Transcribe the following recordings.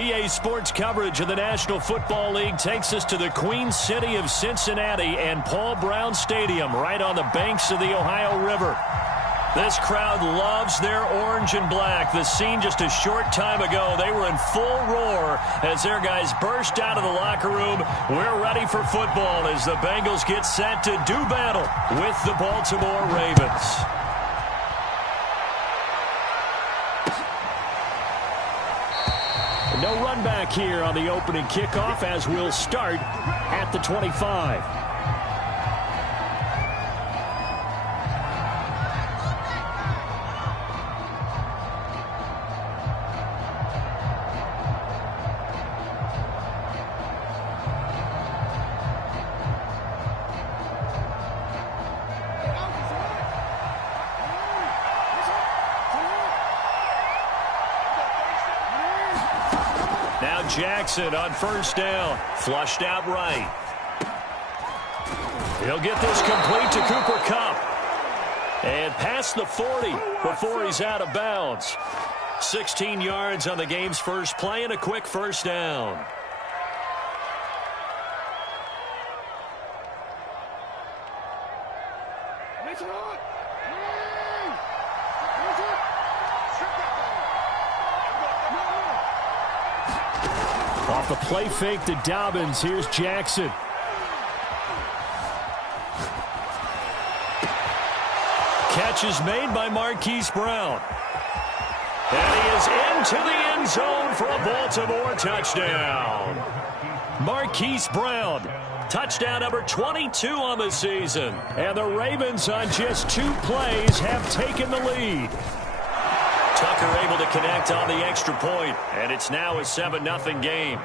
EA Sports coverage of the National Football League takes us to the Queen City of Cincinnati and Paul Brown Stadium right on the banks of the Ohio River. This crowd loves their orange and black. The scene just a short time ago, they were in full roar as their guys burst out of the locker room. We're ready for football as the Bengals get set to do battle with the Baltimore Ravens. No run back here on the opening kickoff as we'll start at the 25. Now Jackson on first down. Flushed out right. He'll get this complete to Cooper Kupp. And past the 40 before he's out of bounds. 16 yards on the game's first play and a quick first down. Off the play fake to Dobbins. Here's Jackson. Catch is made by Marquise Brown. And he is into the end zone for a Baltimore touchdown. Marquise Brown, touchdown number 22 on the season. And the Ravens on just 2 plays have taken the lead. Tucker able to connect on the extra point, and it's now a 7-0 game.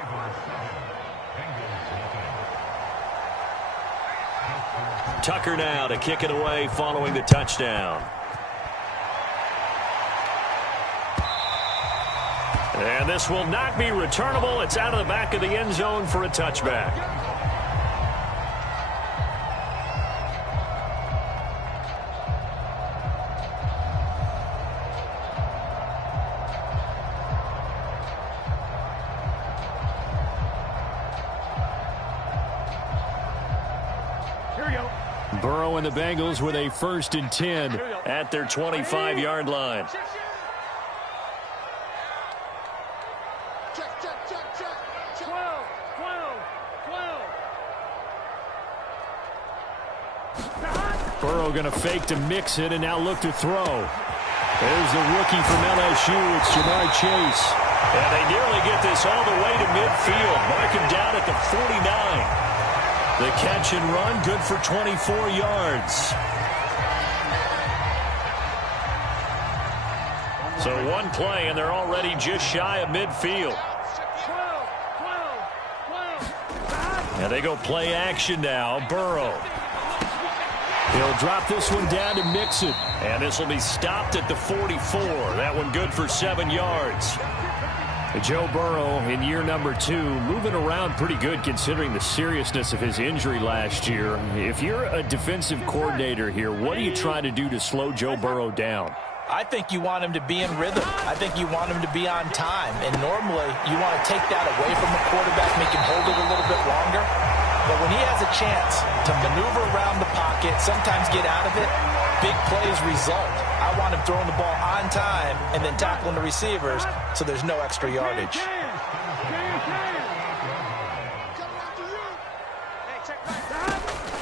Tucker now to kick it away following the touchdown. And this will not be returnable. It's out of the back of the end zone for a touchback. Burrow and the Bengals with a 1st and 10 at their 25-yard line. Burrow going to fake to mix it and now look to throw. There's the rookie from LSU. It's Jamar Chase. And they nearly get this all the way to midfield. Mark him down at the 49. The catch and run, good for 24 yards. So one play, and they're already just shy of midfield. And they go play action now. Burrow. He'll drop this one down to Mixon. And this will be stopped at the 44. That one good for 7 yards. Joe Burrow in year number 2, moving around pretty good considering the seriousness of his injury last year. If you're a defensive coordinator here, what are you trying to do to slow Joe Burrow down? I think you want him to be in rhythm. I think you want him to be on time. And normally you want to take that away from the quarterback, make him hold it a little bit longer. But when he has a chance to maneuver around the pocket, sometimes get out of it, big plays result. I want him throwing the ball on time and then tackling the receivers so there's no extra yardage.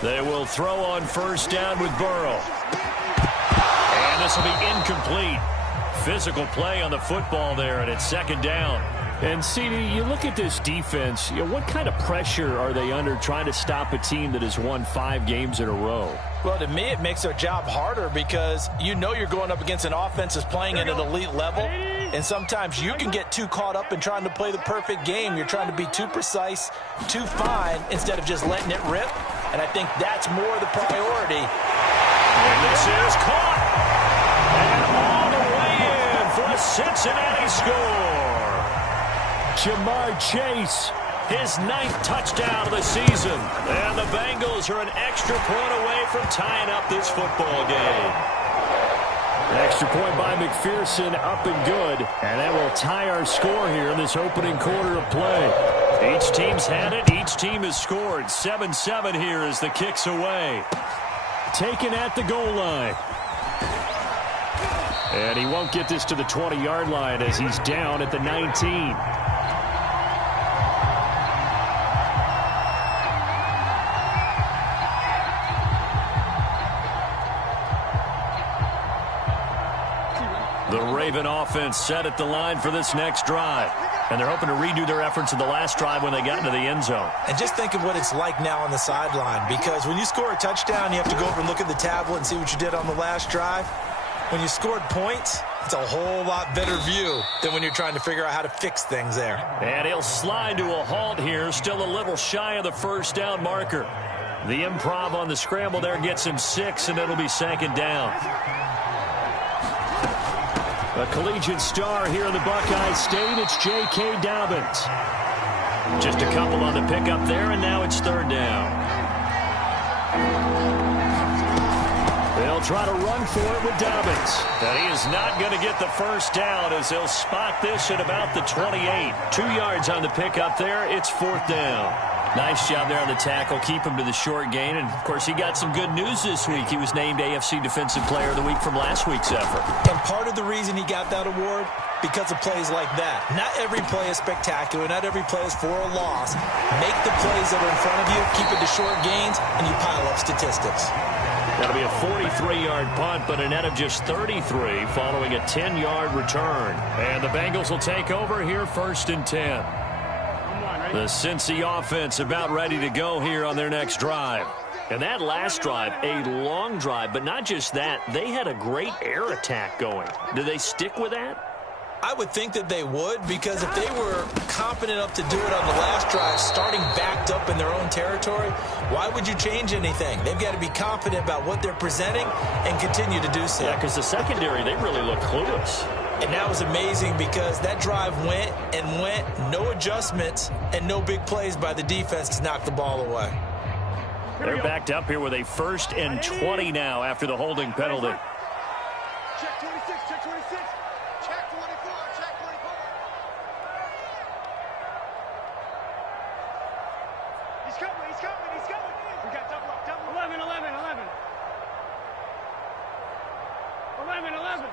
They will throw on first down with Burrow. And this will be incomplete. Physical play on the football there, and it's 2nd down. And, CD, you look at this defense, what kind of pressure are they under trying to stop a team that has won 5 games in a row? Well, to me, it makes their job harder because you know you're going up against an offense that's playing at an elite level, and sometimes you can get too caught up in trying to play the perfect game. You're trying to be too precise, too fine, instead of just letting it rip, and I think that's more the priority. And this is caught, and all the way in for a Cincinnati score. Jamar Chase, his 9th touchdown of the season. And the Bengals are an extra point away from tying up this football game. Extra point by McPherson, up and good. And that will tie our score here in this opening quarter of play. Each team's had it. Each team has scored. 7-7 here as the kick's away. Taken at the goal line. And he won't get this to the 20-yard line as he's down at the 19. The Raven offense set at the line for this next drive. And they're hoping to redo their efforts in the last drive when they got into the end zone. And just think of what it's like now on the sideline, because when you score a touchdown, you have to go over and look at the tablet and see what you did on the last drive. When you scored points, it's a whole lot better view than when you're trying to figure out how to fix things there. And he'll slide to a halt here, still a little shy of the first down marker. The improv on the scramble there gets him 6, and it'll be 2nd down. A collegiate star here in the Buckeye State, it's J.K. Dobbins. Just a couple on the pickup there, and now it's 3rd down. They'll try to run for it with Dobbins. And he is not going to get the first down as they'll spot this at about the 28. 2 yards on the pickup there, it's 4th down. Nice job there on the tackle. Keep him to the short gain. And, of course, he got some good news this week. He was named AFC Defensive Player of the Week from last week's effort. And part of the reason he got that award, because of plays like that. Not every play is spectacular. Not every play is for a loss. Make the plays that are in front of you, keep it to short gains, and you pile up statistics. That'll be a 43-yard punt, but a net of just 33 following a 10-yard return. And the Bengals will take over here 1st and 10. The Cincy offense about ready to go here on their next drive. And that last drive, a long drive, but not just that. They had a great air attack going. Do they stick with that? I would think that they would, because if they were confident enough to do it on the last drive, starting backed up in their own territory, why would you change anything? They've got to be confident about what they're presenting and continue to do so. Yeah, because the secondary, they really look clueless. And that was amazing because that drive went and went, no adjustments, and no big plays by the defense to knock the ball away. They're backed up here with a 1st and 20 now after the holding penalty. Check 26, check 26, check 24, check 24. He's coming, he's coming, he's coming. We got double up, double up. 11, 11, 11. 11, 11.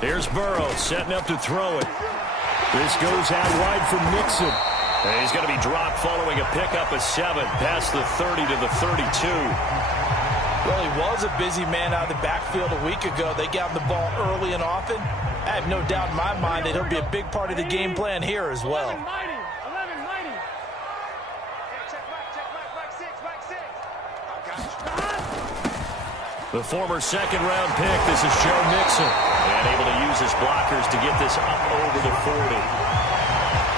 Here's Burrow setting up to throw it. This goes out wide from Nixon. And he's going to be dropped following a pickup of 7 past the 30 to the 32. Well, he was a busy man out of the backfield a week ago. They got him the ball early and often. I have no doubt in my mind that he'll be a big part of the game plan here as well. 11, mighty. 11, mighty. Check back 6, back 6. I got you. The former 2nd-round pick, this is Joe Mixon. And able to use his blockers to get this up over the 40.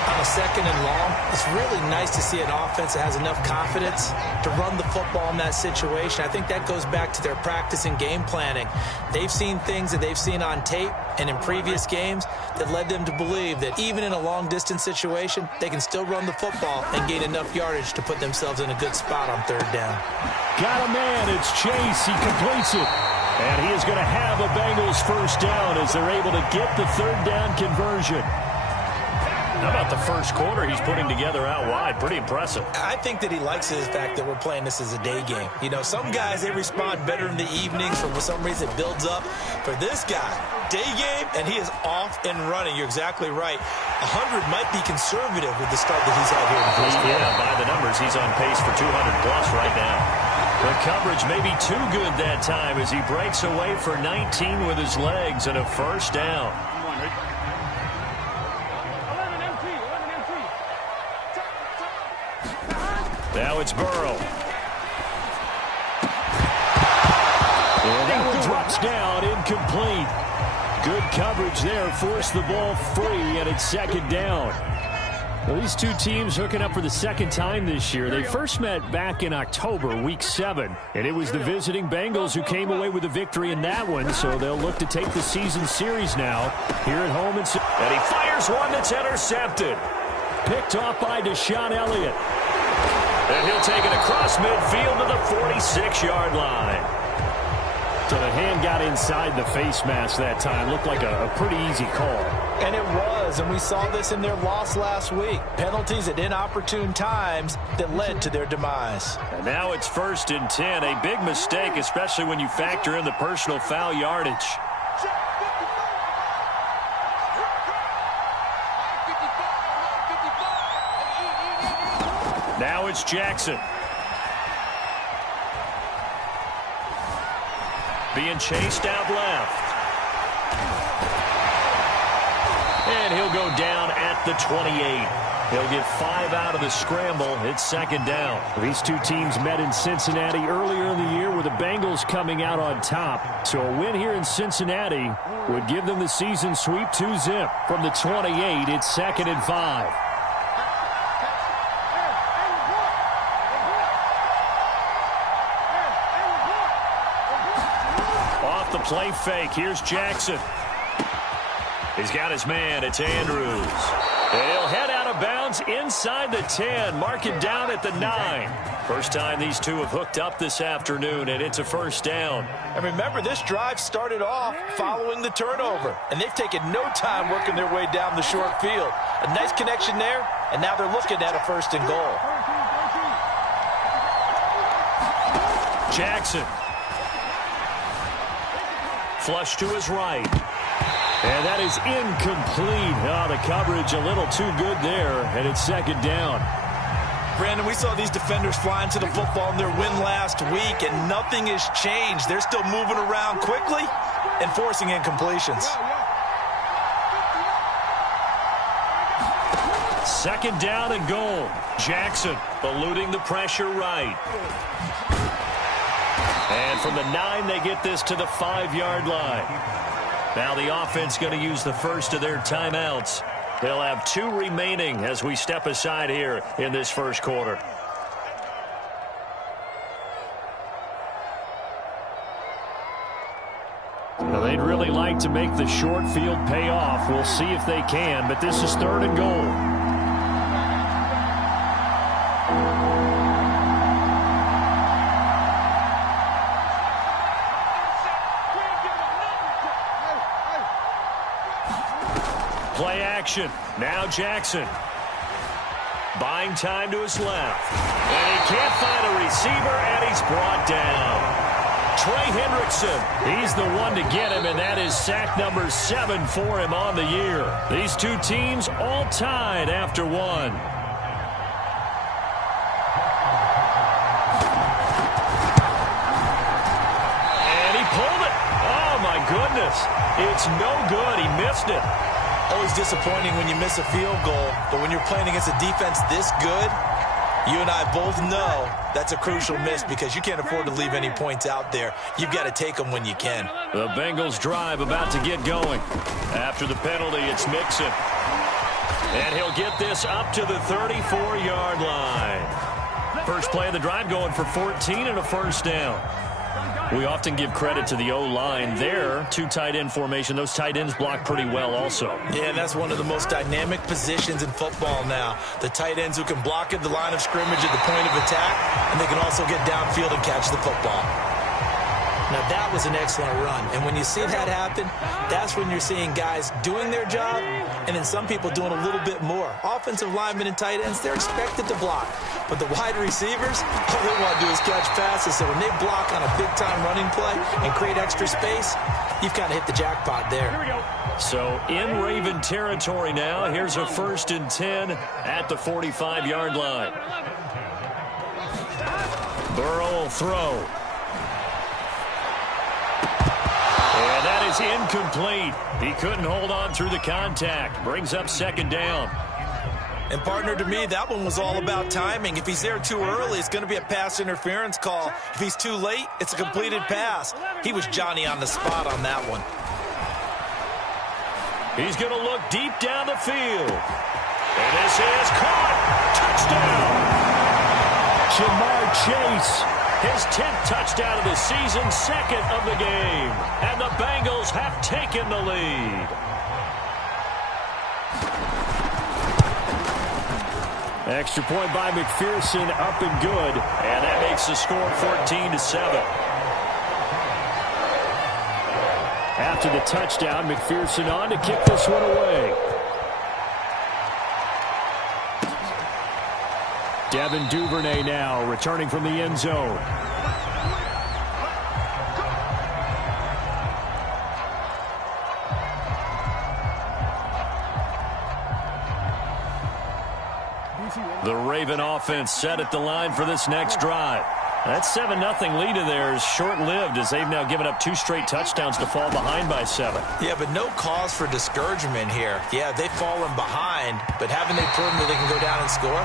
On a 2nd and long, it's really nice to see an offense that has enough confidence to run the football in that situation. I think that goes back to their practice and game planning. They've seen things that they've seen on tape and in previous games that led them to believe that even in a long-distance situation, they can still run the football and gain enough yardage to put themselves in a good spot on 3rd down. Got a man, it's Chase, he completes it. And he is going to have a Bengals 1st down as they're able to get the 3rd down conversion. How about the first quarter he's putting together out wide? Pretty impressive. I think that he likes the fact that we're playing this as a day game. You know, some guys, they respond better in the evenings. For some reason, it builds up. For this guy, day game, and he is off and running. You're exactly right. 100 might be conservative with the start that he's had here in the first quarter. Yeah, by the numbers, he's on pace for 200-plus right now. The coverage may be too good that time as he breaks away for 19 with his legs and a 1st down. Now it's Burrow. And that one drops down, incomplete. Good coverage there, forced the ball free, and it's 2nd down. Well, these two teams hooking up for the 2nd time this year. They first met back in October, Week 7, and it was the visiting Bengals who came away with a victory in that one, so they'll look to take the season series now here at home. And he fires one that's intercepted. Picked off by Deshaun Elliott. And he'll take it across midfield to the 46-yard line. So the hand got inside the face mask that time. Looked like a pretty easy call. And it was, and we saw this in their loss last week. Penalties at inopportune times that led to their demise. And now it's 1st and 10. A big mistake, especially when you factor in the personal foul yardage. Now it's Jackson. Being chased out left. And he'll go down at the 28. He'll get 5 out of the scramble. It's 2nd down. These two teams met in Cincinnati earlier in the year with the Bengals coming out on top. So a win here in Cincinnati would give them the season sweep 2-zip. From the 28, it's 2nd and 5. Off the play fake, here's Jackson. He's got his man. It's Andrews. And he'll head out of bounds inside the 10. Mark it down at the 9. First time these two have hooked up this afternoon, and it's a 1st down. And remember, this drive started off following the turnover. And they've taken no time working their way down the short field. A nice connection there, and now they're looking at a 1st and goal. Jackson. Flush to his right. And that is incomplete. Oh, the coverage a little too good there, and it's 2nd down. Brandon, we saw these defenders flying to the football in their win last week, and nothing has changed. They're still moving around quickly and forcing incompletions. 2nd down and goal. Jackson eluding the pressure right. And from the 9, they get this to the 5-yard line. Now the offense going to use the first of their timeouts. They'll have 2 remaining as we step aside here in this first quarter. Now they'd really like to make the short field pay off. We'll see if they can, but this is 3rd and goal. Play action. Now Jackson. Buying time to his left. And he can't find a receiver, and he's brought down. Trey Hendrickson, he's the one to get him, and that is sack number 7 for him on the year. These two teams all tied after 1. And he pulled it. Oh, my goodness. It's no good. He missed it. Always disappointing when you miss a field goal, but when you're playing against a defense this good, you and I both know that's a crucial miss because you can't afford to leave any points out there. You've got to take them when you can. The Bengals drive about to get going. After the penalty, it's Mixon. And he'll get this up to the 34-yard line. First play of the drive going for 14 and a 1st down. We often give credit to the O-line there. 2 tight end formation. Those tight ends block pretty well also. Yeah, and that's one of the most dynamic positions in football now. The tight ends who can block at the line of scrimmage at the point of attack, and they can also get downfield and catch the football. Now, that was an excellent run. And when you see that happen, that's when you're seeing guys doing their job and then some people doing a little bit more. Offensive linemen and tight ends, they're expected to block. But the wide receivers, all they want to do is catch passes. So when they block on a big-time running play and create extra space, you've kind of hit the jackpot there. So in Raven territory now, here's a 1st and 10 at the 45-yard line. Burrow will throw. And that is incomplete. He couldn't hold on through the contact. Brings up 2nd down. And, partner, to me, that one was all about timing. If he's there too early, it's going to be a pass interference call. If he's too late, it's a completed pass. He was Johnny on the spot on that one. He's going to look deep down the field. And this is caught. Touchdown. Jamar Chase. His 10th touchdown of the season, 2nd of the game. And the Bengals have taken the lead. Extra point by McPherson, up and good. And that makes the score 14-7. After the touchdown, McPherson on to kick this one away. Devin Duvernay now returning from the end zone. The Raven offense set at the line for this next drive. That 7-0 lead of theirs short-lived as they've now given up 2 straight touchdowns to fall behind by 7. Yeah, but no cause for discouragement here. Yeah, they've fallen behind, but haven't they proven that they can go down and score?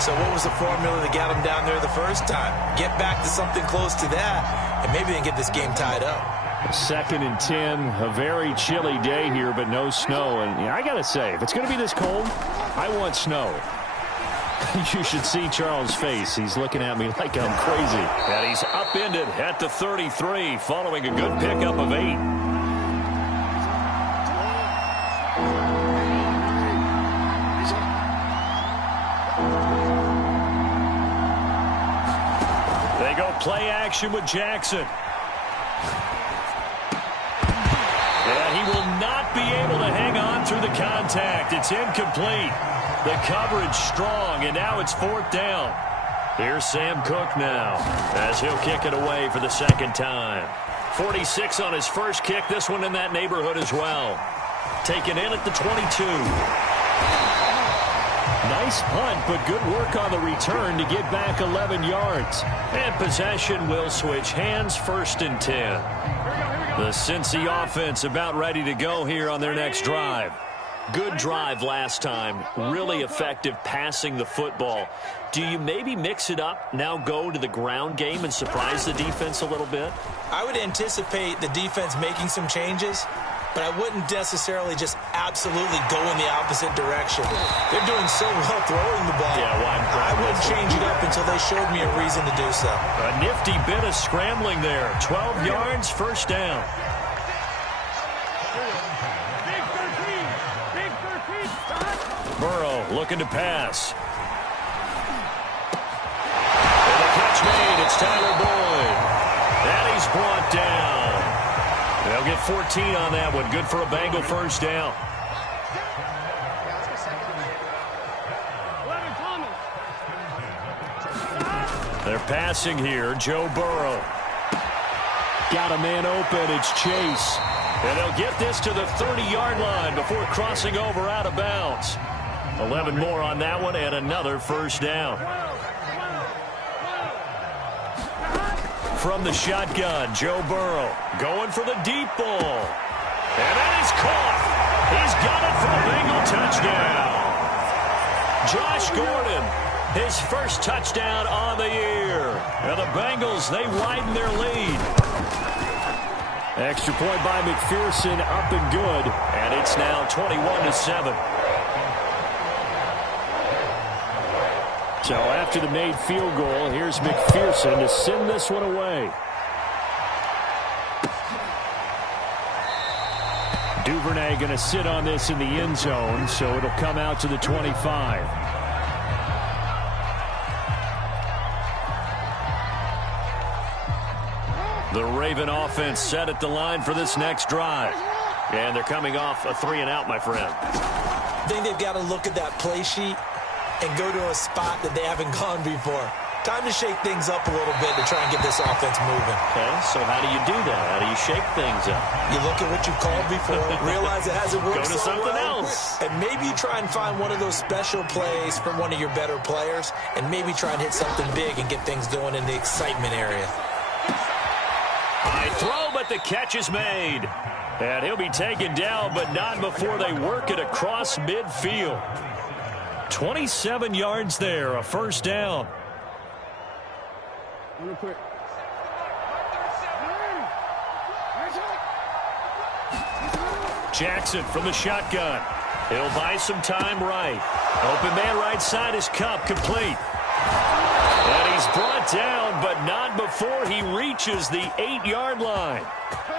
So what was the formula to get them down there the first time? Get back to something close to that, and maybe they can get this game tied up. 2nd and 10, a very chilly day here, but no snow. And I got to say, if it's going to be this cold, I want snow. You should see Charles' face. He's looking at me like I'm crazy. And he's upended at the 33 following a good pickup of 8. They go play action with Jackson. And he will not be able to hang on through the contact. It's incomplete. The coverage strong, and now it's 4th down. Here's Sam Cook now as he'll kick it away for the 2nd time. 46 on his first kick. This one in that neighborhood as well. Taken in at the 22. Nice punt, but good work on the return to get back 11 yards. And possession will switch hands, 1st and 10. The Cincy offense about ready to go here on their next drive. Good drive last time. Really effective passing the football. Do you maybe mix it up, now go to the ground game and surprise the defense a little bit? I would anticipate the defense making some changes, but I wouldn't necessarily just absolutely go in the opposite direction. They're doing so well throwing the ball. Yeah, well, I wouldn't change it up until they showed me a reason to do so. A nifty bit of scrambling there. 12 yards, 1st down. Burrow looking to pass. And the catch made. It's Tyler Boyd. And he's brought down. They'll get 14 on that one. Good for a Bengal 1st down. They're passing here. Joe Burrow. Got a man open. It's Chase. And they'll get this to the 30-yard line before crossing over out of bounds. 11 more on that one and another 1st down. From the shotgun, Joe Burrow going for the deep ball. And that is caught. He's got it for a Bengal touchdown. Josh Gordon, his first touchdown on the year. And the Bengals, they widen their lead. Extra point by McPherson, up and good. And it's now 21-7. So after the made field goal, here's McPherson to send this one away. Duvernay going to sit on this in the end zone, so it'll come out to the 25. The Raven offense set at the line for this next drive. And they're coming off a 3-and-out, my friend. I think they've got to look at that play sheet and go to a spot that they haven't gone before. Time to shake things up a little bit to try and get this offense moving. Okay, so how do you do that? How do you shake things up? You look at what you've called before, realize it hasn't worked Go to so something well, else. and maybe you try and find one of those special plays from one of your better players, and maybe try and hit something big and get things going in the excitement area. High throw, but the catch is made. And he'll be taken down, but not before they work it across midfield. 27 yards there, a 1st down. Jackson from the shotgun. He'll buy some time right. Open man right side is Cup, complete. And he's brought down, but not before he reaches the 8-yard line.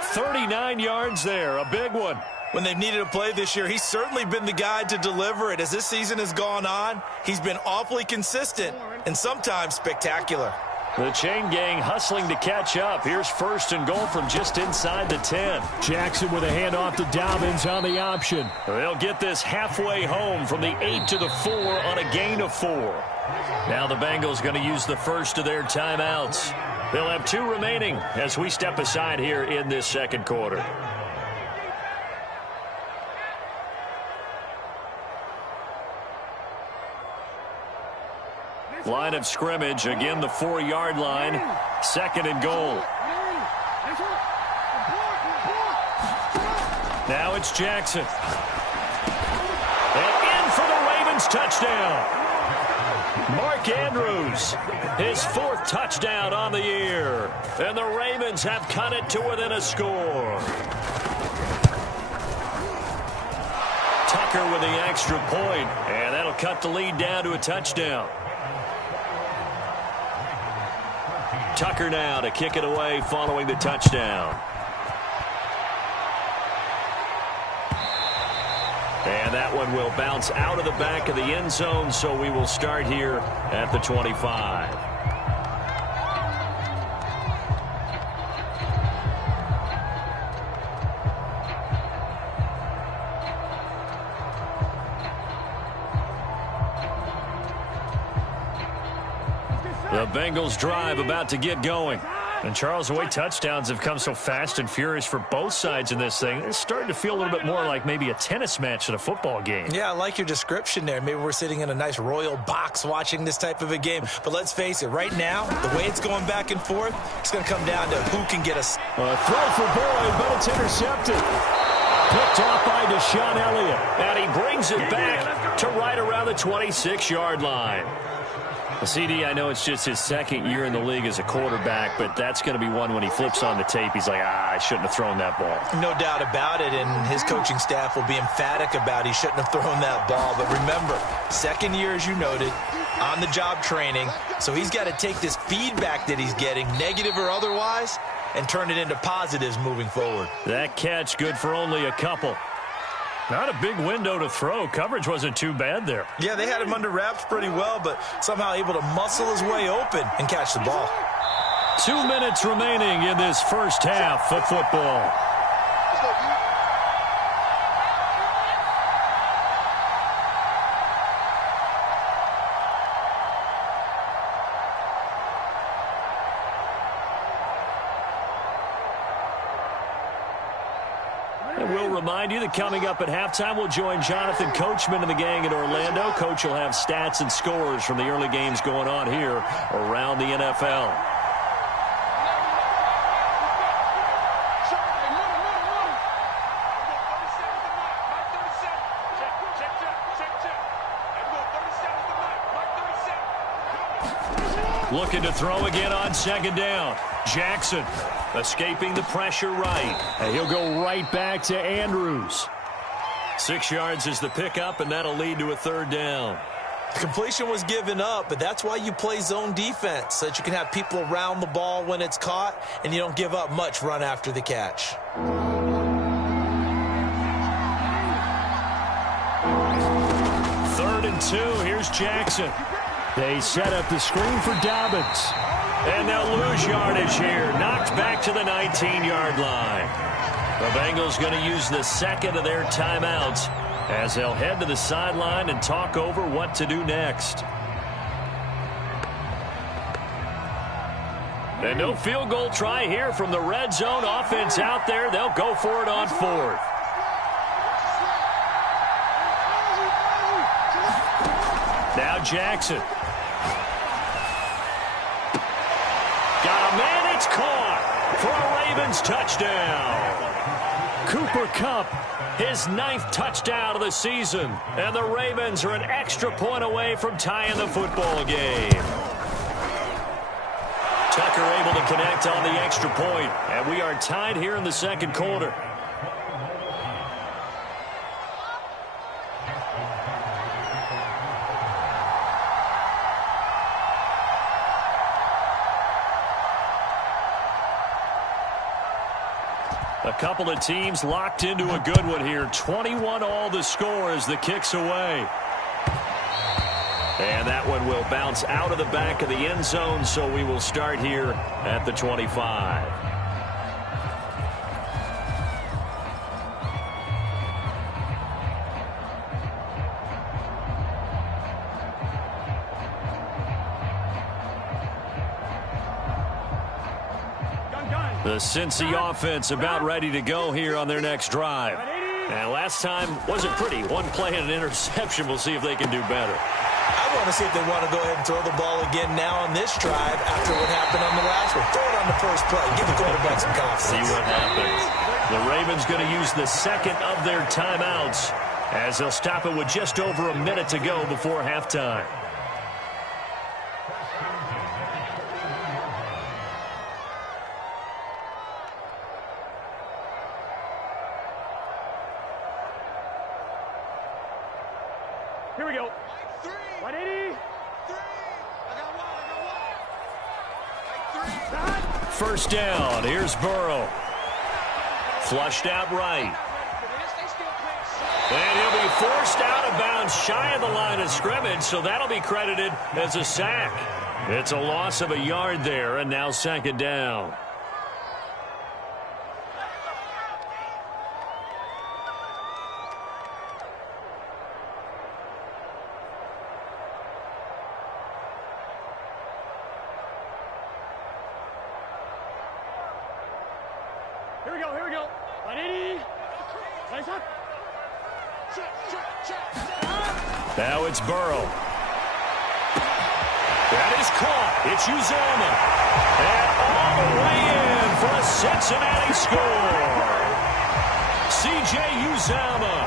39 yards there, a big one. When they've needed a play this year, he's certainly been the guy to deliver it. As this season has gone on, he's been awfully consistent and sometimes spectacular. The chain gang hustling to catch up. Here's 1st and goal from just inside the 10. Jackson with a handoff to Dobbins on the option. They'll get this halfway home from the 8 to the 4 on a gain of 4. Now the Bengals going to use the first of their timeouts. They'll have 2 remaining as we step aside here in this second quarter. Line of scrimmage, again the 4-yard line. 2nd and goal. Now it's Jackson. And in for the Ravens touchdown. Mark Andrews, his 4th touchdown on the year. And the Ravens have cut it to within a score. Tucker with the extra point, and that'll cut the lead down to a touchdown. Tucker now to kick it away following the touchdown. And that one will bounce out of the back of the end zone, so we will start here at the 25. The Bengals drive about to get going. And, Charles, the way touchdowns have come so fast and furious for both sides in this thing, it's starting to feel a little bit more like maybe a tennis match than a football game. Yeah, I like your description there. Maybe we're sitting in a nice royal box watching this type of a game. But let's face it, right now, the way it's going back and forth, it's going to come down to who can get us. A throw for Boyd, but it's intercepted. Picked off by Deshaun Elliott. And he brings it back to right around the 26-yard line. CD, I know it's just his 2nd year in the league as a quarterback, but that's going to be one when he flips on the tape, he's like, I shouldn't have thrown that ball. No doubt about it, and his coaching staff will be emphatic about he shouldn't have thrown that ball. But remember, 2nd year, as you noted, on-the-job training, so he's got to take this feedback that he's getting, negative or otherwise, and turn it into positives moving forward. That catch good for only a couple. Not a big window to throw. Coverage wasn't too bad there. Yeah, they had him under wraps pretty well, but somehow able to muscle his way open and catch the ball. 2 minutes remaining in this first half of football. We'll remind you that coming up at halftime, we'll join Jonathan Coachman and the gang in Orlando. Coach will have stats and scores from the early games going on here around the NFL. Looking to throw again on 2nd down. Jackson escaping the pressure right. And he'll go right back to Andrews. 6 yards is the pickup, and that'll lead to a 3rd down. The completion was given up, but that's why you play zone defense, so that you can have people around the ball when it's caught, and you don't give up much run after the catch. 3rd and 2. Here's Jackson. They set up the screen for Dobbins. And they'll lose yardage here. Knocked back to the 19-yard line. The Bengals going to use the 2nd of their timeouts as they'll head to the sideline and talk over what to do next. And no field goal try here from the red zone offense out there. They'll go for it on 4th. Now Jackson. Got a man, it's caught for a Ravens touchdown. Cooper Kupp, his 9th touchdown of the season. And the Ravens are an extra point away from tying the football game. Tucker able to connect on the extra point. And we are tied here in the second quarter. A couple of teams locked into a good one here. 21 all the score as the kick's away. And that one will bounce out of the back of the end zone, so we will start here at the 25. The Cincy offense about ready to go here on their next drive. And last time wasn't pretty. One play and an interception. We'll see if they can do better. I want to see if they want to go ahead and throw the ball again now on this drive after what happened on the last one. Throw it on the first play. Give the quarterback some confidence. See what happens. The Ravens going to use the second of their timeouts as they'll stop it with just over a minute to go before halftime. Here we go. 180. First down. Here's Burrow. Flushed out right. And he'll be forced out of bounds shy of the line of scrimmage, so that'll be credited as a sack. It's a loss of a yard there, and now second down. Here we go. 180. Nice up. Check. Now it's Burrow. That is caught. It's Uzomah. And all the way in for a Cincinnati score. C.J. Uzomah,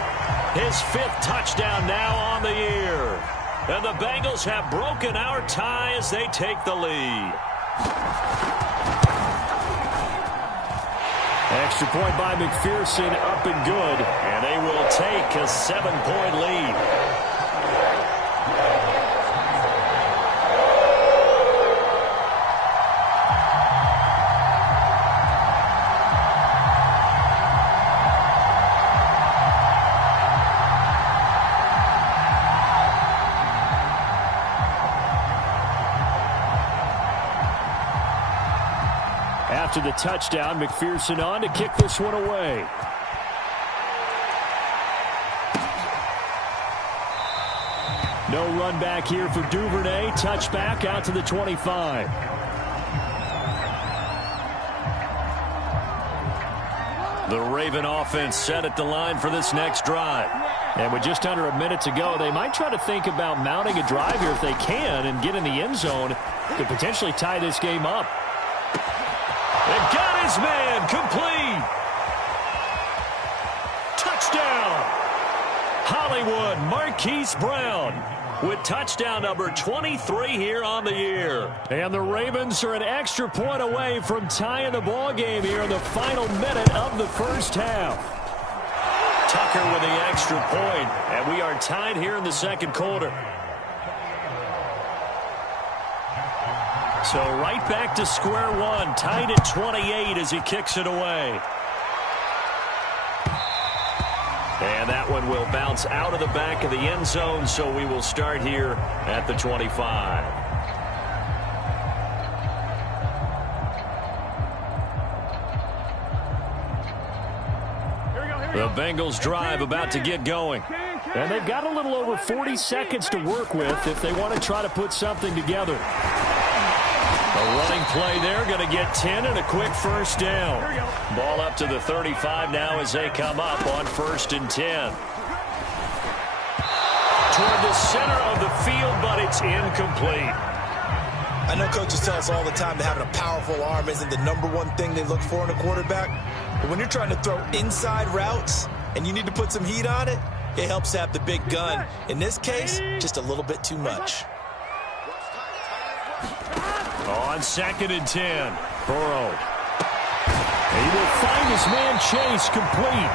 his 5th touchdown now on the year. And the Bengals have broken our tie as they take the lead. Extra point by McPherson, up and good. And they will take a 7-point lead. After the touchdown, McPherson on to kick this one away. No run back here for Duvernay. Touchback out to the 25. The Raven offense set at the line for this next drive. And with just under a minute to go, they might try to think about mounting a drive here if they can and get in the end zone to potentially tie this game up. And got his man complete. Touchdown. Hollywood Marquise Brown with touchdown number 23 here on the year. And the Ravens are an extra point away from tying the ball game here in the final minute of the first half. Tucker with the extra point, and we are tied here in the second quarter. So right back to square one, tied at 28 as he kicks it away. And that one will bounce out of the back of the end zone, so we will start here at the 25. The Bengals drive about to get going. And they've got a little over 40 seconds to work with if they want to try to put something together. A running play there, going to get 10 and a quick first down. Ball up to the 35 now as they come up on 1st and 10. Toward the center of the field, but it's incomplete. I know coaches tell us all the time that having a powerful arm isn't the #1 thing they look for in a quarterback. But when you're trying to throw inside routes and you need to put some heat on it, it helps to have the big gun. In this case, just a little bit too much. On 2nd and 10, Burrow. He will find his man Chase complete.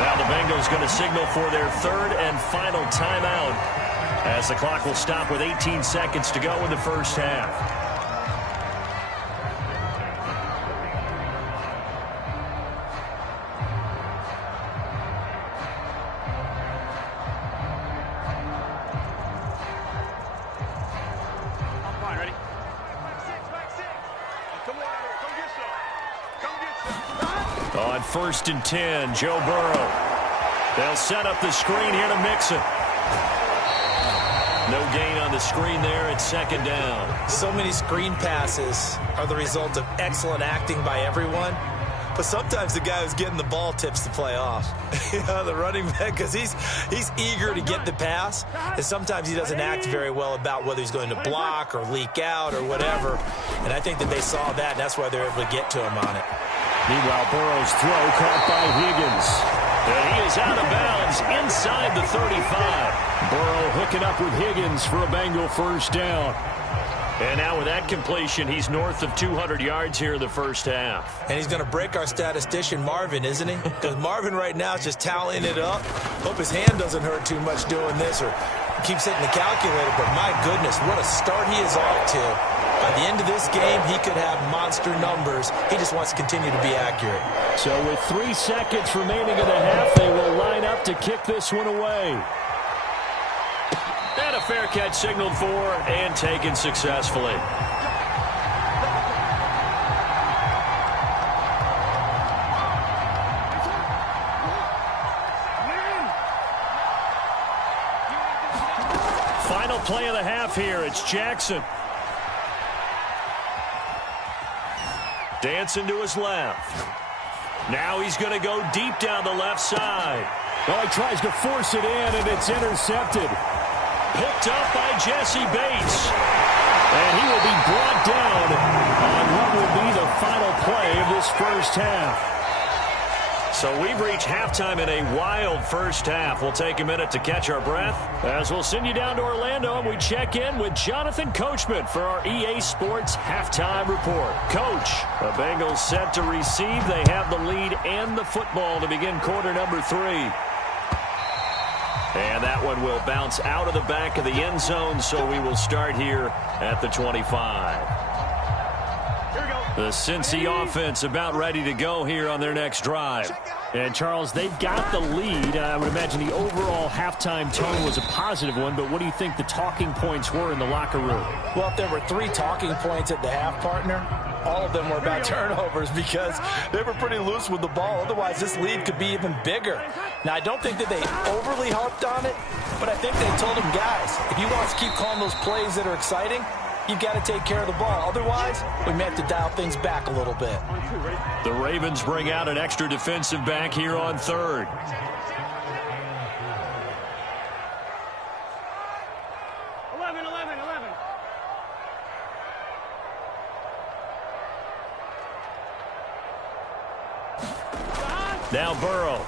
Now the Bengals going to signal for their 3rd and final timeout as the clock will stop with 18 seconds to go in the first half. On 1st and 10, Joe Burrow. They'll set up the screen here to Mixon. No gain on the screen there. It's 2nd down. So many screen passes are the result of excellent acting by everyone. But sometimes the guy who's getting the ball tips the play off. The running back, because he's eager to get the pass, and sometimes he doesn't act very well about whether he's going to block or leak out or whatever. And I think that they saw that, and that's why they're able to get to him on it. Meanwhile, Burrow's throw caught by Higgins. And he is out of bounds inside the 35. Burrow hooking up with Higgins for a Bengal 1st down. And now with that completion, he's north of 200 yards here in the 1st half. And he's going to break our statistician, Marvin, isn't he? Because Marvin right now is just tallying it up. Hope his hand doesn't hurt too much doing this or keeps hitting the calculator. But my goodness, what a start he is off to. By the end of this game, he could have monster numbers. He just wants to continue to be accurate. So with 3 seconds remaining in the half, they will line up to kick this one away. And a fair catch signaled for and taken successfully. Final play of the half here. It's Jackson. Dancing to his left. Now he's going to go deep down the left side. Oh, he tries to force it in, and it's intercepted. Picked up by Jesse Bates. And he will be brought down on what will be the final play of this 1st half. So we've reached halftime in a wild 1st half. We'll take a minute to catch our breath as we'll send you down to Orlando and we check in with Jonathan Coachman for our EA Sports Halftime Report. Coach, the Bengals set to receive. They have the lead and the football to begin quarter number 3. And that one will bounce out of the back of the end zone, so we will start here at the 25. The Cincy offense about ready to go here on their next drive. And, Charles, they've got the lead. I would imagine the overall halftime tone was a positive one, but what do you think the talking points were in the locker room? Well, if there were 3 talking points at the half, partner, all of them were about turnovers because they were pretty loose with the ball. Otherwise, this lead could be even bigger. Now, I don't think that they overly harped on it, but I think they told them, guys, if you want us to keep calling those plays that are exciting, you've got to take care of the ball. Otherwise, we may have to dial things back a little bit. The Ravens bring out an extra defensive back here on 3rd. Now Burrow.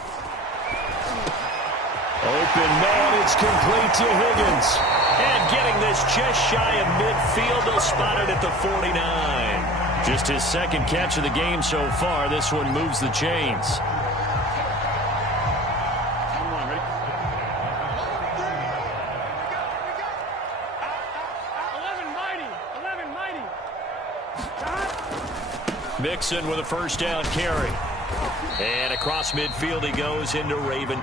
Open man, it's complete to Higgins. And getting this just shy of midfield, they'll spot it at the 49. Just his 2nd catch of the game so far. This one moves the chains. Mixon with a 1st down carry. And across midfield he goes into Raven.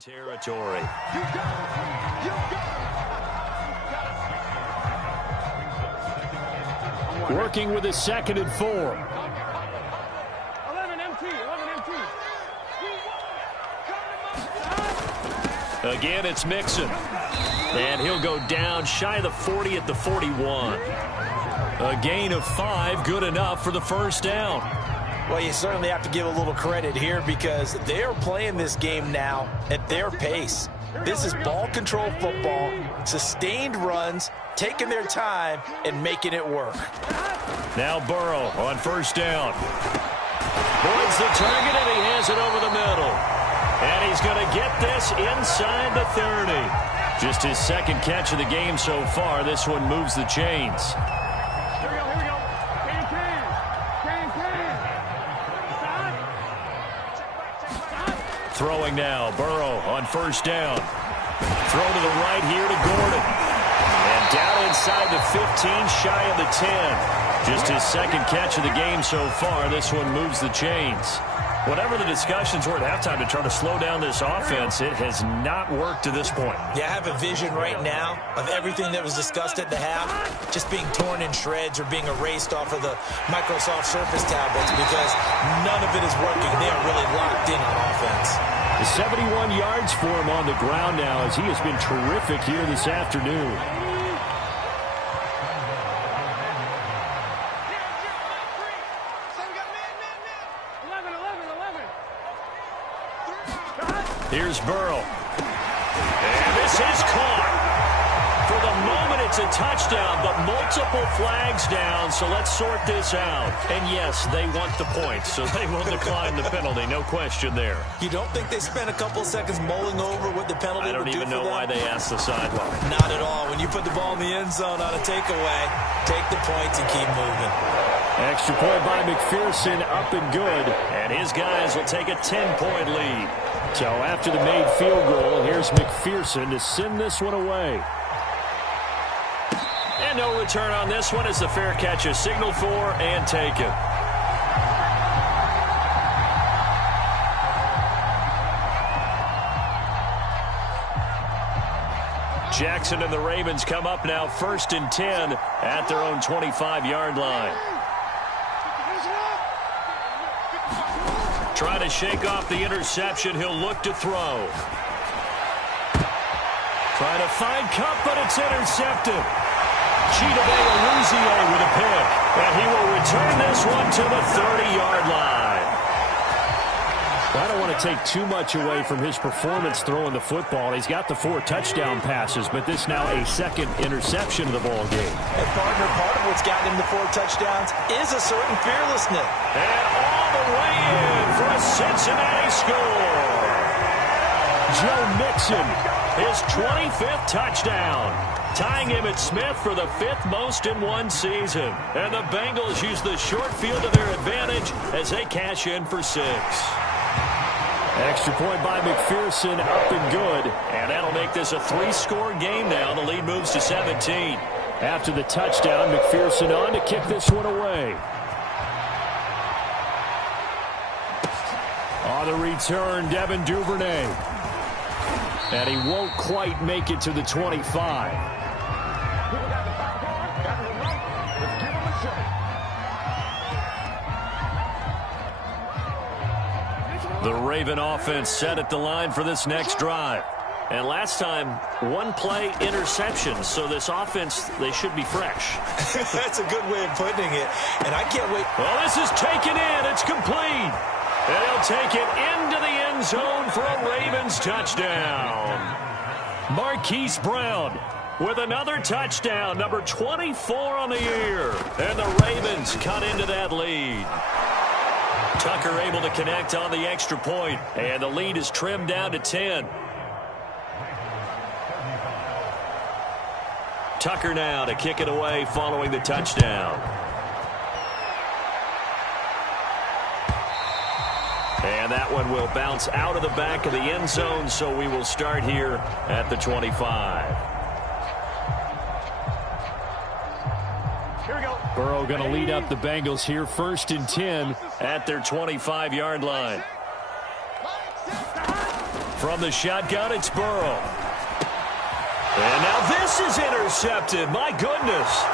Territory. Working with his 2nd and 4. 11 MT, 11 MT. Again, it's Mixon. And he'll go down shy of the 40 at the 41. A gain of 5, good enough for the first down. Well, you certainly have to give a little credit here because they're playing this game now at their pace. This is ball control football, sustained runs, taking their time, and making it work. Now Burrow on first down. Boyd's the target, and he has it over the middle. And he's going to get this inside the 30. Just his 2nd catch of the game so far. This one moves the chains. Here we go, here we go. Throwing now, Burrow on first down. Throw to the right here to Gordon. And down inside the 15, shy of the 10. Just his 2nd catch of the game so far. This one moves the chains. Whatever the discussions were at halftime to try to slow down this offense, it has not worked to this point. Yeah, I have a vision right now of everything that was discussed at the half just being torn in shreds or being erased off of the Microsoft Surface tablets because none of it is working. They are really locked in on offense. 71 yards for him on the ground now as he has been terrific here this afternoon. Here's Burrow. And this is caught. For the moment, it's a touchdown, but multiple flags down, so let's sort this out. And yes, they want the points, so they will decline the penalty. No question there. You don't think they spent a couple seconds mulling over what the penalty would do for them? I don't even know why they asked the sideline. Not at all. When you put the ball in the end zone on a takeaway, take the points and keep moving. Extra point by McPherson, up and good. And his guys will take a 10-point lead. So after the made field goal, here's McPherson to send this one away. And no return on this one as the fair catch is signaled for and taken. Jackson and the Ravens come up now 1st and 10 at their own 25-yard line. Trying to shake off the interception. He'll look to throw. Trying to find Cup, but it's intercepted. Chidobe with a pick. And he will return this one to the 30-yard line. I don't want to take too much away from his performance throwing the football. He's got the 4 touchdown passes, but this now a 2nd interception of the ball game. And partner, part of what's got him the 4 touchdowns is a certain fearlessness. And all the way in for a Cincinnati score. Joe Mixon, his 25th touchdown, tying him at Smith for the 5th most in one season. And the Bengals use the short field to their advantage as they cash in for 6. Extra point by McPherson, up and good. And that'll make this a 3-score game now. The lead moves to 17. After the touchdown, McPherson on to kick this one away. On the return, Devin Duvernay. And he won't quite make it to the 25. The Raven offense set at the line for this next drive. And last time, 1 play interception. So this offense, they should be fresh. That's a good way of putting it. And I can't wait. Well, this is taken in. It's complete. And he'll take it into the end zone for a Ravens touchdown. Marquise Brown with another touchdown, number 24 on the year. And the Ravens cut into that lead. Tucker able to connect on the extra point, and the lead is trimmed down to 10. Tucker now to kick it away following the touchdown. And that one will bounce out of the back of the end zone, so we will start here at the 25. Here we go. Burrow going to lead up the Bengals here, 1st and 10 at their 25-yard line. From the shotgun, it's Burrow. And now this is intercepted. My goodness.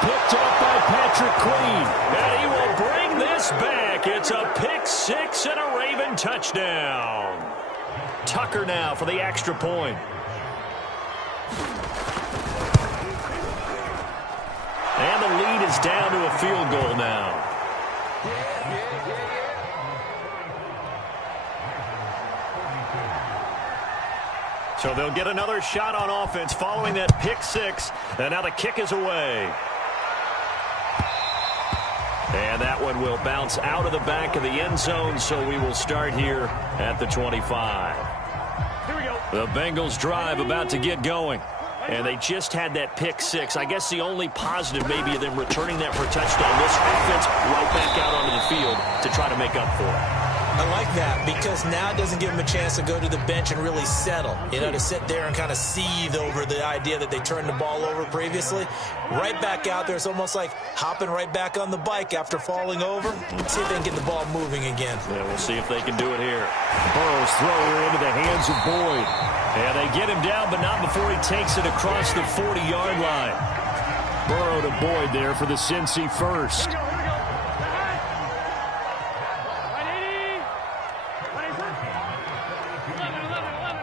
Picked up by Patrick Queen. And he will bring this back. It's a pick six and a Raven touchdown. Tucker now for the extra point. And the lead is down to a field goal now. So they'll get another shot on offense following that pick six. And now the kick is away. And that one will bounce out of the back of the end zone, so we will start here at the 25. Here we go. The Bengals drive about to get going. And they just had that pick six. I guess the only positive maybe of them returning that for a touchdown. This offense right back out onto the field to try to make up for it. I like that because now it doesn't give them a chance to go to the bench and really settle. You know, to sit there and kind of seethe over the idea that they turned the ball over previously. Right back out there. It's almost like hopping right back on the bike after falling over. Let's see if they can get the ball moving again. Yeah, we'll see if they can do it here. Burrow's throw into the hands of Boyd. And they get him down, but not before he takes it across the 40-yard line. Burrow to Boyd there for the Cincy first. Here we go.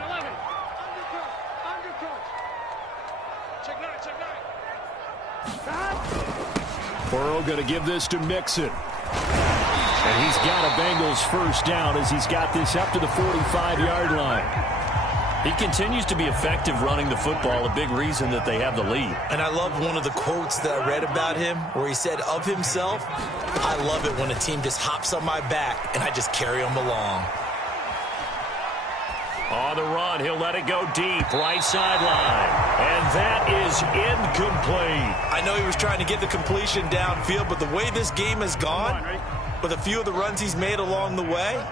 11. Undercross. Check nine. Burrow going to give this to Mixon. And he's got a Bengals first down as he's got this up to the 45-yard line. He continues to be effective running the football, a big reason that they have the lead. And I love one of the quotes that I read about him where he said of himself, I love it when a team just hops on my back and I just carry them along. On the run, he'll let it go deep, right sideline. And that is incomplete. I know he was trying to get the completion downfield, but the way this game has gone, with a few of the runs he's made along the way,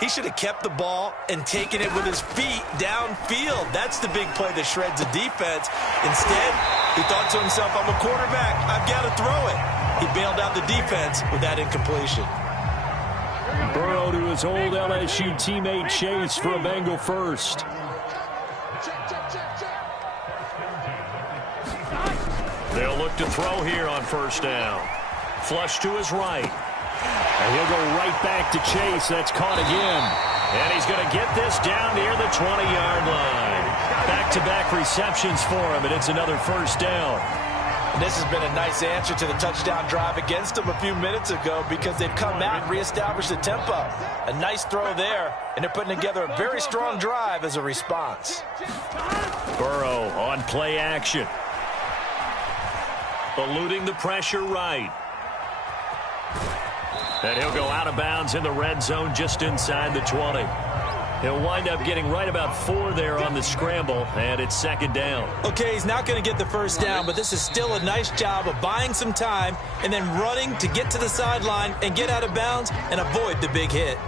he should have kept the ball and taken it with his feet downfield. That's the big play that shreds the defense. Instead, he thought to himself, I'm a quarterback. I've got to throw it. He bailed out the defense with that incompletion. Burrow to his old LSU teammate Chase for a Bengal first. They'll look to throw here on first down. Flush to his right. And he'll go right back to Chase. That's caught again. And he's going to get this down near the 20-yard line. Back-to-back receptions for him, and it's another first down. And this has been a nice answer to the touchdown drive against them a few minutes ago because they've come out and reestablished the tempo. A nice throw there, and they're putting together a very strong drive as a response. Burrow on play action. Eluding the pressure right. And he'll go out of bounds in the red zone just inside the 20. He'll wind up getting right about 4 there on the scramble, and it's second down. Okay, he's not going to get the first down, but this is still a nice job of buying some time and then running to get to the sideline and get out of bounds and avoid the big hit.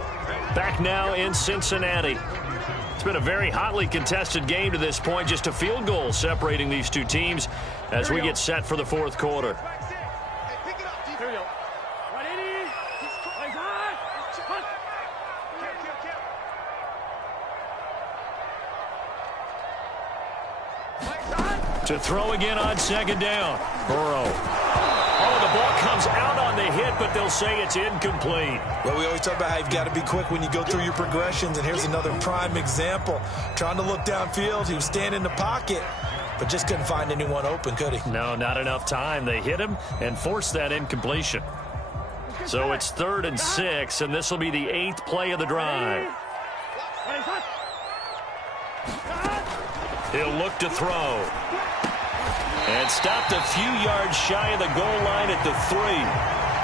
Back now in Cincinnati. It's been a very hotly contested game to this point, just a field goal separating these two teams as we get set for the fourth quarter. Here we go. 180. To throw again on second down. Burrow. Oh, the ball comes out on the hit, but they'll say it's incomplete. Well, we always talk about how you've got to be quick when you go through your progressions, and here's another prime example. Trying to look downfield, he was standing in the pocket, but just couldn't find anyone open, could he? No, not enough time. They hit him and forced that incompletion. So it's 3rd and 6, and this will be the 8th play of the drive. He'll look to throw. And stopped a few yards shy of the goal line at the 3.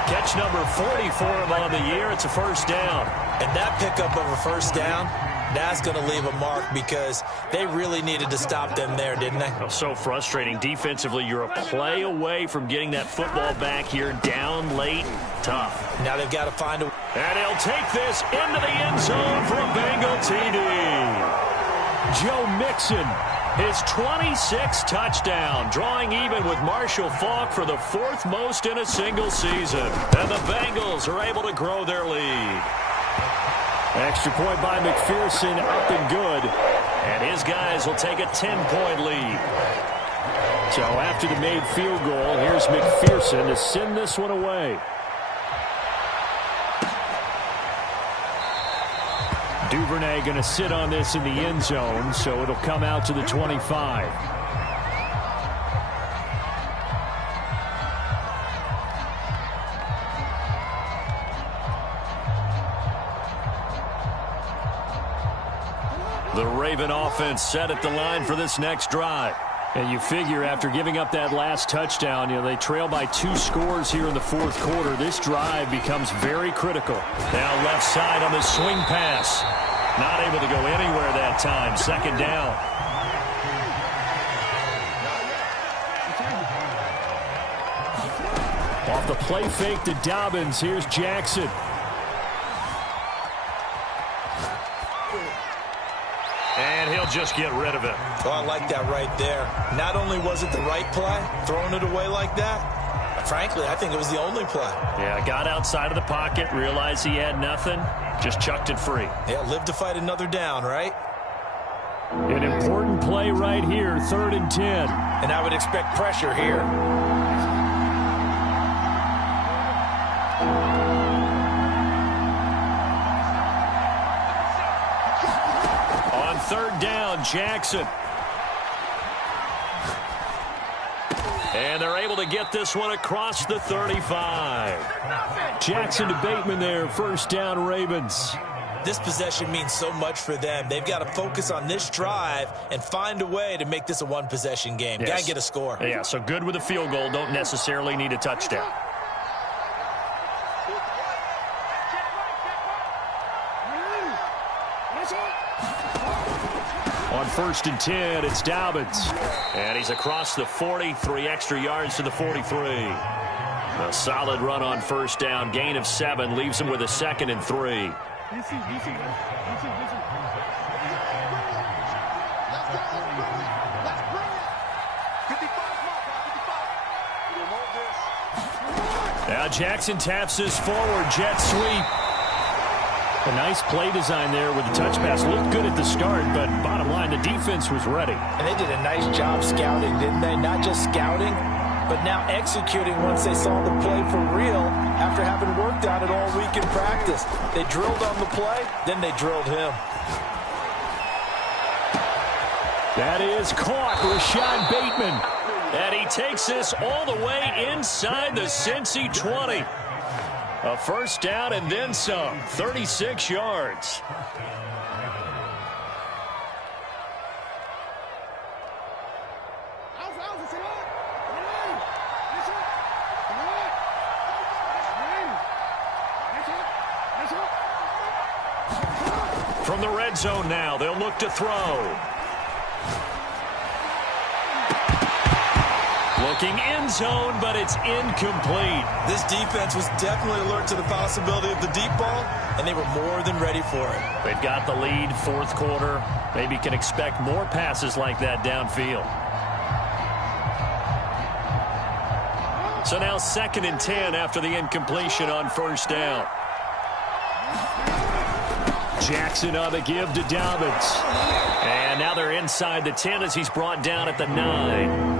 Catch number 40 for him on the year. It's a first down. And that pickup of a first down, that's going to leave a mark because they really needed to stop them there, didn't they? So frustrating. Defensively, you're a play away from getting that football back here down late. Tough. Now they've got to find a... And he'll take this into the end zone for a Bengal TD. Joe Mixon, his 26th touchdown, drawing even with Marshall Faulk for the 4th most in a single season. And the Bengals are able to grow their lead. Extra point by McPherson, up and good. And his guys will take a 10-point lead. So after the made field goal, here's McPherson to send this one away. Duvernay going to sit on this in the end zone, so it'll come out to the 25. The Raven offense set at the line for this next drive. And you figure after giving up that last touchdown, they trail by 2 scores here in the fourth quarter. This drive becomes very critical. Now left side on the swing pass. Not able to go anywhere that time. Second down. Off the play fake to Dobbins. Here's Jackson. And he'll just get rid of it. Oh, I like that right there. Not only was it the right play, throwing it away like that, but frankly, I think it was the only play. Yeah, got outside of the pocket, realized he had nothing, just chucked it free. Yeah, live to fight another down, right? An important play right here, 3rd and 10. And I would expect pressure here. On 3rd down, Jackson. And they're able to get this one across the 35. Jackson to Bateman there, 1st down Ravens. This possession means so much for them. They've got to focus on this drive and find a way to make this a one-possession game. Yes. Got to get a score. Yeah, so good with a field goal. Don't necessarily need a touchdown. On 1st and 10, it's Dobbins. And he's across the 40, 3 extra yards to the 43. A solid run on 1st down, gain of 7, leaves him with a 2nd and 3. Now Jackson taps this forward, jet sweep. A nice play design there with the touch pass. Looked good at the start, but bottom line, the defense was ready. And they did a nice job scouting, didn't they? Not just scouting, but now executing once they saw the play for real after having worked on it all week in practice. They drilled on the play, then they drilled him. That is caught, Rashad Bateman. And he takes this all the way inside the Cincy 20. A 1st down and then some, 36 yards. From the red zone now, they'll look to throw. Looking end zone, but it's incomplete. This defense was definitely alert to the possibility of the deep ball, and they were more than ready for it. They've got the lead, 4th quarter. Maybe can expect more passes like that downfield. So now 2nd and 10 after the incompletion on 1st down. Jackson on the give to Dobbins. And now they're inside the 10 as he's brought down at the 9.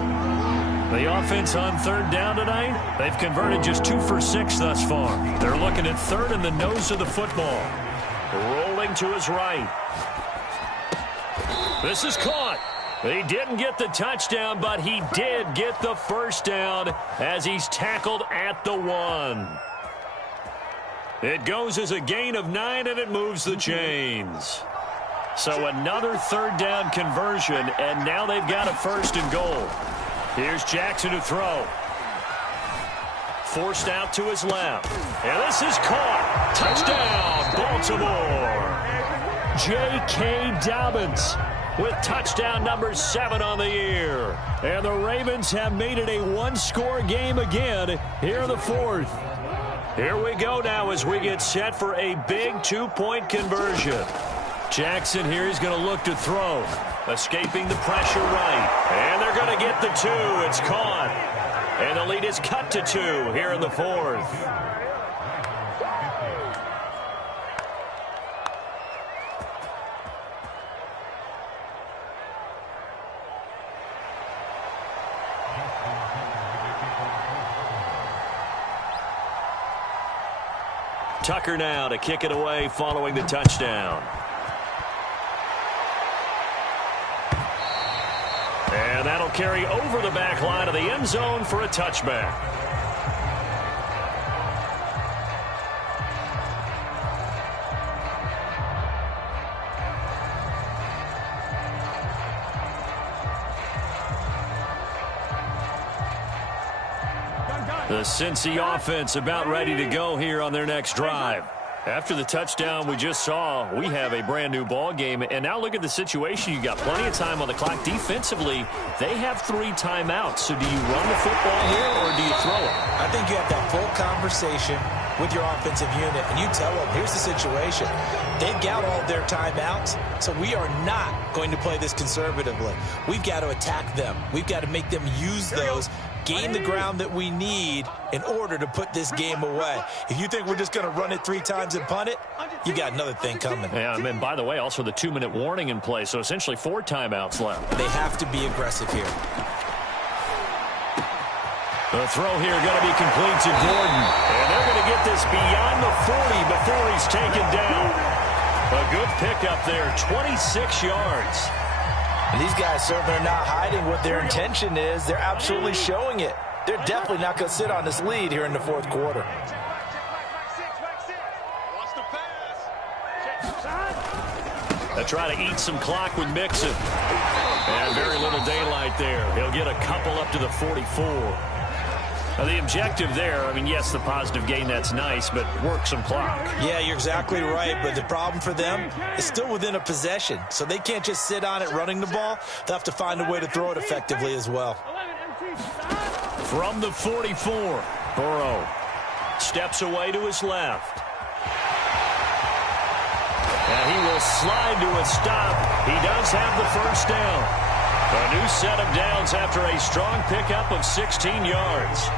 The offense on 3rd down tonight, they've converted just 2 for 6 thus far. They're looking at 3rd in the nose of the football. Rolling to his right. This is caught. He didn't get the touchdown, but he did get the 1st down as he's tackled at the 1. It goes as a gain of 9, and it moves the chains. So another 3rd down conversion, and now they've got a 1st and goal. Here's Jackson to throw. Forced out to his left. And this is caught. Touchdown, Baltimore. J.K. Dobbins with touchdown number 7 on the year. And the Ravens have made it a 1-score game again here in the 4th. Here we go now as we get set for a big 2-point conversion. Jackson here is going to look to throw. Escaping the pressure right. And they're going to get the 2. It's caught. And the lead is cut to 2 here in the 4th. Tucker now to kick it away following the touchdown. And that'll carry over the back line of the end zone for a touchback. The Cincy offense about ready to go here on their next drive. After the touchdown we just saw, we have a brand new ball game. And now look at the situation. You got plenty of time on the clock. Defensively, they have 3 timeouts. So do you run the football here or do you throw it? I think you have that full conversation with your offensive unit, and you tell them, here's the situation. They've got all their timeouts, so we are not going to play this conservatively. We've got to attack them. We've got to make them use those, gain the ground that we need in order to put this game away. If you think we're just going to run it 3 times and punt it, you got another thing coming. Yeah, and by the way, also the 2-minute warning in play, so essentially 4 timeouts left. They have to be aggressive here. The throw here going to be complete to Gordon. And they're going to get this beyond the 40 before he's taken down. A good pickup there, 26 yards. And these guys certainly are not hiding what their intention is. They're absolutely showing it. They're definitely not going to sit on this lead here in the 4th quarter. They try to eat some clock with Mixon. And very little daylight there. He'll get a couple up to the 44. Now, the objective there, I mean, yes, the positive gain, that's nice, but work some clock. Yeah, you're exactly right, but the problem for them is still within a possession, so they can't just sit on it running the ball. They'll have to find a way to throw it effectively as well. From the 44, Burrow steps away to his left. And he will slide to a stop. He does have the first down. A new set of downs after a strong pickup of 16 yards.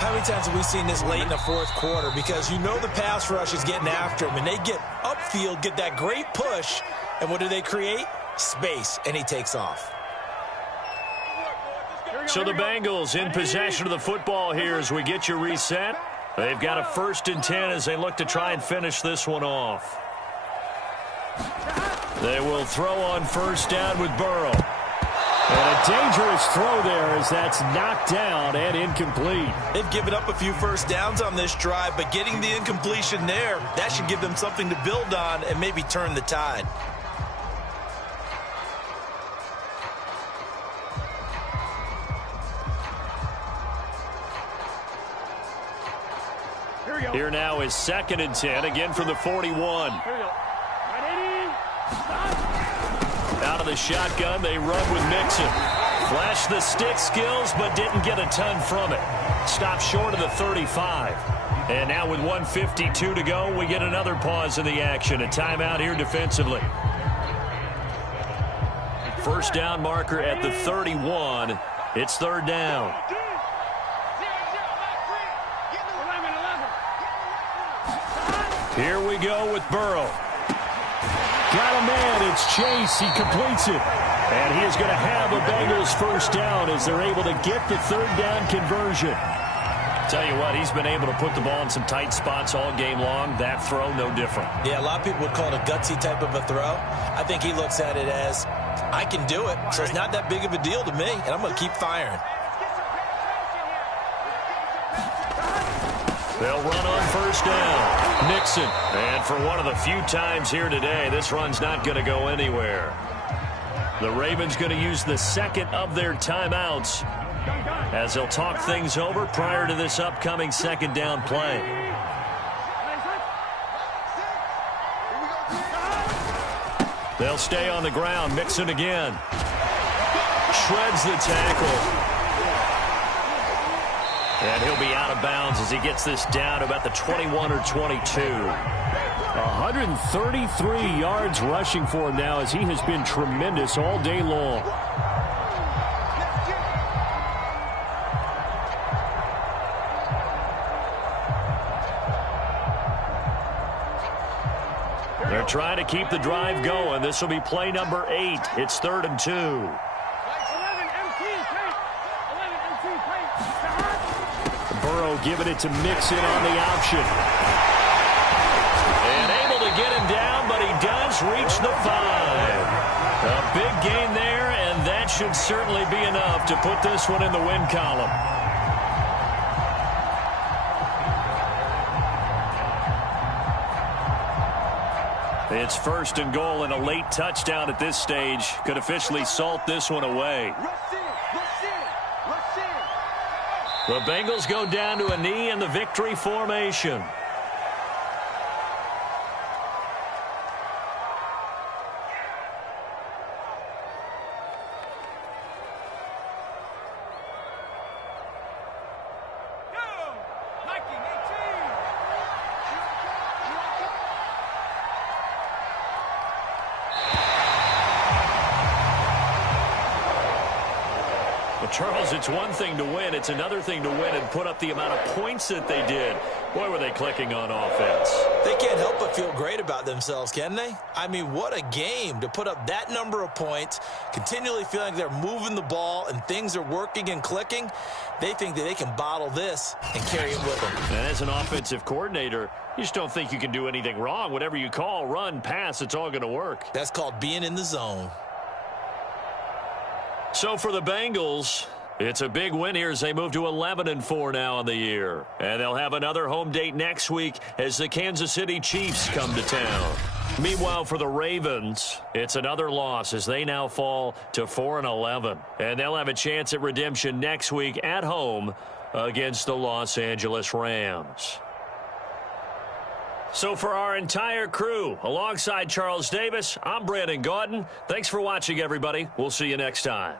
How many times have we seen this late in the 4th quarter? Because you know the pass rush is getting after him, and they get upfield, get that great push, and what do they create? Space, and he takes off. So the Bengals in possession of the football here as we get you reset. They've got a 1st and 10 as they look to try and finish this one off. They will throw on 1st down with Burrow. And a dangerous throw there as that's knocked down and incomplete. They've given up a few 1st downs on this drive, but getting the incompletion there, that should give them something to build on and maybe turn the tide. Here now is 2nd and 10, again from the 41. Out of the shotgun, they run with Mixon. Flashed the stick skills, but didn't get a ton from it. Stopped short of the 35. And now with 1:52 to go, we get another pause in the action. A timeout here defensively. 1st down marker at the 31. It's 3rd down. Here we go with Burrow. Got a man. It's Chase. He completes it. And he is going to have a Bengals 1st down as they're able to get the 3rd down conversion. Tell you what, he's been able to put the ball in some tight spots all game long. That throw, no different. Yeah, a lot of people would call it a gutsy type of a throw. I think he looks at it as, I can do it, so it's not that big of a deal to me, and I'm going to keep firing. They'll run on 1st down. Mixon. And for one of the few times here today, this run's not going to go anywhere. The Ravens going to use the 2nd of their timeouts as they'll talk things over prior to this upcoming 2nd down play. They'll stay on the ground. Mixon again. Shreds the tackle. And he'll be out of bounds as he gets this down to about the 21 or 22. 133 yards rushing for him now as he has been tremendous all day long. They're trying to keep the drive going. This will be play number 8. It's 3rd and 2. Burrow giving it to Mixon on the option. Bengals reach the 5. A big gain there, and that should certainly be enough to put this one in the win column. It's 1st and goal, and a late touchdown at this stage could officially salt this one away. The Bengals go down to a knee in the victory formation. Charles, it's one thing to win. It's another thing to win and put up the amount of points that they did. Boy, were they clicking on offense. They can't help but feel great about themselves, can they? I mean, what a game to put up that number of points, continually feeling like they're moving the ball and things are working and clicking. They think that they can bottle this and carry it with them. And as an offensive coordinator, you just don't think you can do anything wrong. Whatever you call, run, pass, it's all going to work. That's called being in the zone. So for the Bengals, it's a big win here as they move to 11-4 now on the year. And they'll have another home date next week as the Kansas City Chiefs come to town. Meanwhile, for the Ravens, it's another loss as they now fall to 4-11. And they'll have a chance at redemption next week at home against the Los Angeles Rams. So for our entire crew, alongside Charles Davis, I'm Brandon Gaudin. Thanks for watching, everybody. We'll see you next time.